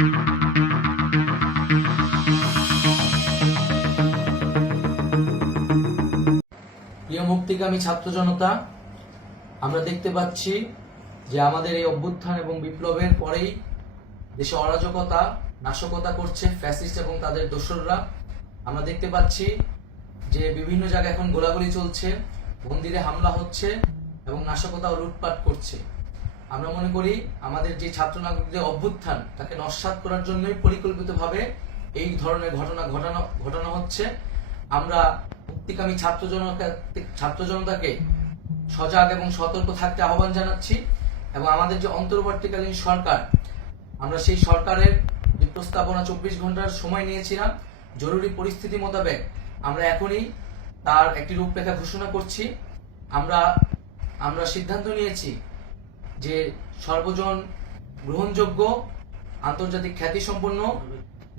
প্রিয় মুক্তিকামী ছাত্র জনতা, আমরা দেখতে পাচ্ছি যে আমাদের এই অভ্যুত্থান এবং বিপ্লবের পরেই দেশে অরাজকতা নাশকতা করছে ফ্যাসিস্ট এবং তাদের দোসররা। আমরা দেখতে পাচ্ছি যে বিভিন্ন জায়গায় এখন গোলাগুলি চলছে, মন্দিরে হামলা হচ্ছে এবং নাশকতা ও লুটপাট করছে। আমরা মনে করি আমাদের যে ছাত্র নাগরিকদের অভ্যুত্থান তাকে নস্যাৎ করার জন্যই পরিকল্পিতভাবে এই ধরনের ঘটনা ঘটানো হচ্ছে। আমরা মুক্তিকামী ছাত্র জনতাকে সজাগ এবং সতর্ক থাকতে আহ্বান জানাচ্ছি এবং আমাদের যে অন্তর্বর্তীকালীন সরকার, আমরা সেই সরকারের যে প্রস্তাবনা 24 ঘন্টার সময় নিয়েছিলাম, জরুরি পরিস্থিতি মোতাবেক আমরা এখনই তার একটি রূপরেখা ঘোষণা করছি। আমরা সিদ্ধান্ত নিয়েছি যে সর্বজন গ্রহণযোগ্য আন্তর্জাতিক খ্যাতিসম্পন্ন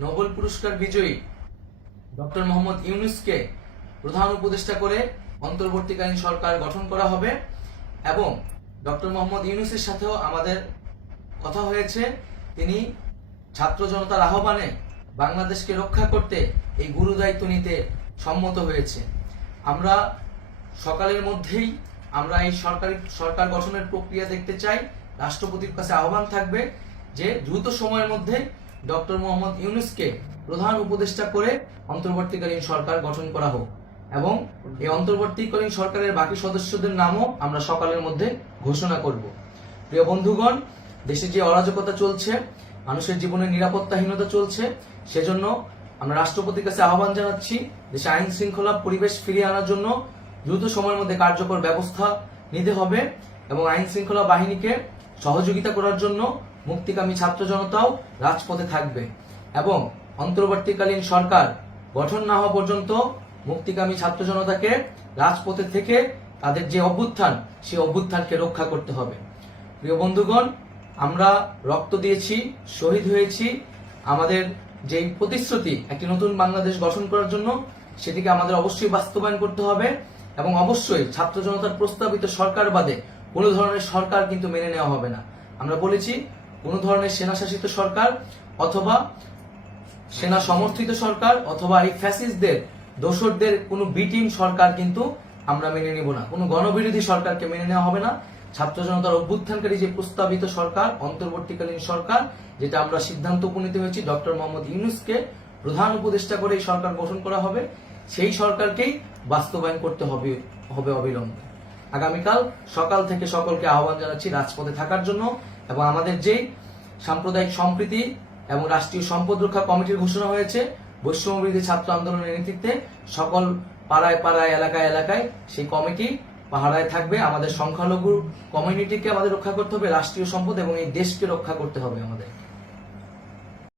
নোবেল পুরস্কার বিজয়ী ডক্টর মোহাম্মদ ইউনূসকে প্রধান উপদেষ্টা করে অন্তর্বর্তীকালীন সরকার গঠন করা হবে এবং ডক্টর মোহাম্মদ ইউনূসের সাথেও আমাদের কথা হয়েছে। তিনি ছাত্র জনতার আহ্বানে বাংলাদেশকে রক্ষা করতে এই গুরু দায়িত্ব নিতে সম্মত হয়েছে। আমরা সকালের মধ্যেই আমরা এই সরকার গঠনের প্রক্রিয়া দেখতে চাই। রাষ্ট্রপতির কাছে আহ্বান থাকবে যে দ্রুত সময়ের মধ্যে ডক্টর মোহাম্মদ ইউনূসকে প্রধান উপদেষ্টা করে অন্তর্বর্তীকালীন সরকার গঠন করা হোক এবং এই অন্তর্বর্তীকালীন সরকারের বাকি সদস্যদের নামও আমরা সকালের মধ্যে ঘোষণা করব। প্রিয় বন্ধুগণ, দেশে যে অরাজকতা চলছে, মানুষের জীবনের নিরাপত্তাহীনতা চলছে, সেজন্য আমরা রাষ্ট্রপতির কাছে আহ্বান জানাচ্ছি দেশে আইন শৃঙ্খলা পরিবেশ ফিরিয়ে আনার জন্য দ্রুত সময়ের মধ্যে কার্যকর ব্যবস্থা নিতে হবে এবং আইন শৃঙ্খলা বাহিনীকে সহযোগিতা করার জন্য মুক্তিকামী ছাত্র জনতাও রাজপথে থাকবে এবং অন্তর্বর্তীকালীন সরকার গঠন না হওয়া পর্যন্ত মুক্তিকামী ছাত্র জনতাকে রাজপথে থেকে তাদের যে অভ্যুত্থান, সেই অভ্যুত্থানকে রক্ষা করতে হবে। প্রিয় বন্ধুগণ, আমরা রক্ত দিয়েছি, শহীদ হয়েছি। আমাদের যে প্রতিশ্রুতি একটি নতুন বাংলাদেশ গঠন করার জন্য, সেটিকে আমাদের অবশ্যই বাস্তবায়ন করতে হবে এবং অবশ্যই ছাত্র জনতার প্রস্তাবিত সরকার বাদে কোনো ধরনের সরকার কিন্তু মেনে নেওয়া হবে না। আমরা বলেছি কোনো ধরনের সেনা শাসিত সরকার অথবা সেনা সমর্থিত সরকার অথবা এই ফ্যাসিস্টদের দোসরদের কোনো বিটিম সরকার কিন্তু আমরা মেনে নিব না। কোনো গণবিরোধী সরকারকে মেনে নেওয়া হবে না। ছাত্র জনতার অভ্যুত্থানকারী যে প্রস্তাবিত সরকার, অন্তর্বর্তীকালীন সরকার, যেটা আমরা সিদ্ধান্ত উপনীত হয়েছি ডক্টর মোহাম্মদ ইউনূসকে প্রধান উপদেষ্টা করে এই সরকার গঠন করা হবে, সেই সরকারকেই বাস্তবায়ন করতে হবে অবিলম্বে। আগামীকাল সকাল থেকে সকলকে আহ্বান জানাচ্ছি রাজপথে থাকার জন্য এবং আমাদের যে সাম্প্রদায়িক সম্প্রীতি এবং রাষ্ট্রীয় সম্পদ রক্ষা কমিটির ঘোষণা হয়েছে বৈষম্যবিরোধী ছাত্র আন্দোলনের নেতৃত্বে, সকল পাড়ায় পাড়ায় এলাকায় এলাকায় সেই কমিটি পাহারায় থাকবে। আমাদের সংখ্যালঘু কমিউনিটিকে আমাদের রক্ষা করতে হবে, রাষ্ট্রীয় সম্পদ এবং এই দেশকে রক্ষা করতে হবে আমাদের।